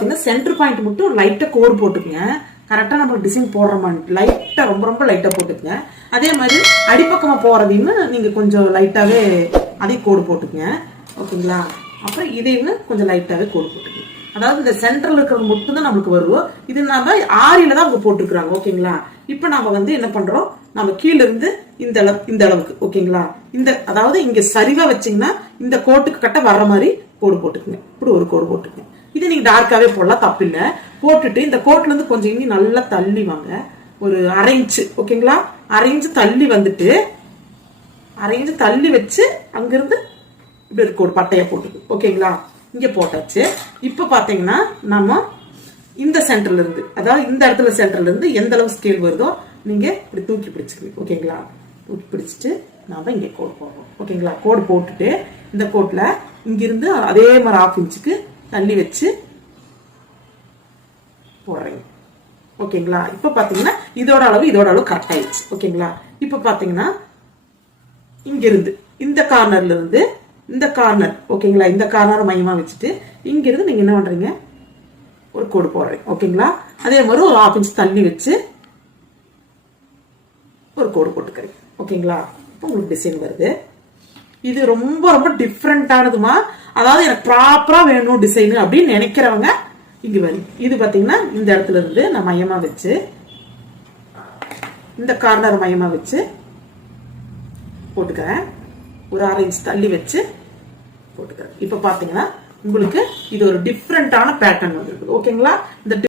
பாத்தீங்கன்னா centre point மட்டும் லைட்டா கோடு போட்டுக்குங்க. கரெக்டா நம்ம டிசைன் போடுற மாதிரி லைட்டா ரொம்ப லைட்டா போட்டுக்குங்க. அதே மாதிரி அடிப்பக்கமா போறதையும் நீங்க கொஞ்சம் லைட்டாவே அதையும் கோடு போட்டுக்குங்க. ஓகேங்களா? அப்புறம் இதையும் கொஞ்சம் லைட்டாவே கோடு போட்டுக்குங்க. அதாவது இந்த சென்டர்ல இருக்கிறது மட்டும் தான் நமக்கு வருவோம். இது நம்ம ஆரியில தான் அவங்க போட்டுருக்காங்க. ஓகேங்களா? இப்ப நாம என்ன பண்றோம், நம்ம கீழ இருந்து இந்த அளவுக்கு. ஓகேங்களா? அதாவது இங்க சரிவா வச்சீங்கன்னா இந்த கோட்டுக்கு கட்ட வர்ற மாதிரி கோடு போட்டுக்குங்க. இப்படி ஒரு கோடு போட்டுக்குங்க. இது நீங்க டார்க்காவே போடலாம், தப்பு இல்ல. போட்டுட்டு இந்த கோட்ல இருந்து கொஞ்சம் இன்னும் நல்லா தள்ளி வாங்க, ஒரு அரை இன்ச்சு. ஓகேங்களா? அரை இன்ச்சு தள்ளி வந்துட்டு அரை இன்ச்சு தள்ளி வச்சு அங்கிருந்து இப்படி ஒரு கோடு பட்டையா போட்டுக்கு. ஓகேங்களா? இங்க போட்டாச்சு. இப்ப பாத்தீங்கன்னா நம்ம இந்த சென்டர்ல இருந்து, அதாவது இந்த இடத்துல சென்டர்ல இருந்து எந்த அளவு ஸ்கேல் வருதோ நீங்க இப்படி தூக்கி பிடிச்சுக்கணும். ஓகேங்களா? தூக்கி பிடிச்சிட்டு நாம இங்க கோடு போடுறோம். ஓகேங்களா? கோடு போட்டுட்டு இந்த கோட்ல இங்கிருந்து அதே மாதிரி 1/2 இன்ச்சுக்கு தள்ளி வச்சு போடுறீங்க. ஓகேங்களா? இப்ப பாத்தீங்கன்னா இதோட அளவு கரெக்ட் ஆயிடுச்சு. ஓகேங்களா? இப்ப பாத்தீங்கன்னா இங்க இருந்து இந்த கார்னர்ல இருந்து இந்த கார்னர், ஓகேங்களா, இந்த கார்னர் மையமா வச்சுட்டு இங்க இருந்து நீங்க என்ன பண்றீங்க, ஒரு கோடு போடுறீங்க. ஓகேங்களா? அதே மாதிரி ஒரு 1/2 இன்ச் தள்ளி வச்சு ஒரு கோடு போட்டுக்கிறீங்க. ஓகேங்களா? இப்போ உங்களுக்கு டிசைன் வருது. இது ரொம்ப டிஃப்ரெண்டானதுமா. அதாவது எனக்கு ப்ராப்பரா வேணும் டிசைன் அப்படின்னு நினைக்கிறவங்க இங்க வரும். இது பாத்தீங்கன்னா இந்த இடத்துல இருந்து நான் மையமா வச்சு இந்த கார்னர் மையமா வச்சு போட்டுக்கிறேன். ஒரு 1/2 இன்ச் தள்ளி வச்சு போட்டுக்கிறேன். இப்ப பாத்தீங்கன்னா உங்களுக்கு இது ஒரு டிஃப்ரெண்டான பேட்டர்ன் வந்துருக்கு. ஓகேங்களா? இந்த